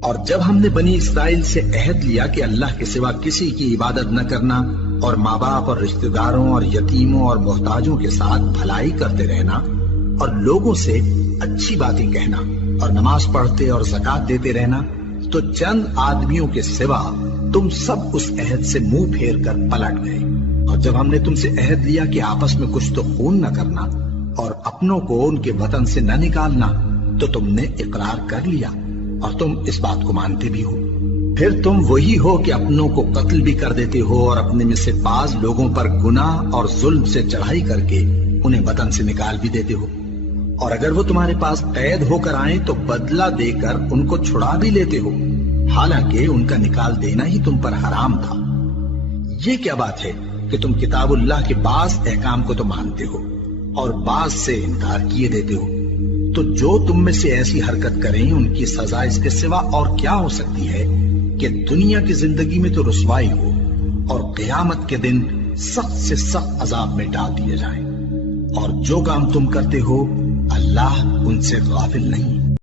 اور جب ہم نے بنی اسرائیل سے عہد لیا کہ اللہ کے سوا کسی کی عبادت نہ کرنا اور ماں باپ اور رشتہ داروں اور یتیموں اور محتاجوں کے ساتھ بھلائی کرتے رہنا اور لوگوں سے اچھی باتیں کہنا اور نماز پڑھتے اور زکوٰۃ دیتے رہنا، تو چند آدمیوں کے سوا تم سب اس عہد سے منہ پھیر کر پلٹ گئے۔ اور جب ہم نے تم سے عہد لیا کہ آپس میں کچھ تو خون نہ کرنا اور اپنوں کو ان کے وطن سے نہ نکالنا، تو تم نے اقرار کر لیا اور تم اس بات کو مانتے بھی ہو۔ پھر تم وہی ہو کہ اپنوں کو قتل بھی کر دیتے ہو اور اپنے میں سے بعض لوگوں پر گناہ اور ظلم سے چڑھائی کر کے انہیں وطن سے نکال بھی دیتے ہو، اور اگر وہ تمہارے پاس قید ہو کر آئیں تو بدلہ دے کر ان کو چھڑا بھی لیتے ہو، حالانکہ ان کا نکال دینا ہی تم پر حرام تھا۔ یہ کیا بات ہے کہ تم کتاب اللہ کے بعض احکام کو تو مانتے ہو اور بعض سے انکار کیے دیتے ہو؟ تو جو تم میں سے ایسی حرکت کریں ان کی سزا اس کے سوا اور کیا ہو سکتی ہے کہ دنیا کی زندگی میں تو رسوائی ہو اور قیامت کے دن سخت سے سخت عذاب میں ڈال دیے جائیں۔ اور جو کام تم کرتے ہو اللہ ان سے غافل نہیں۔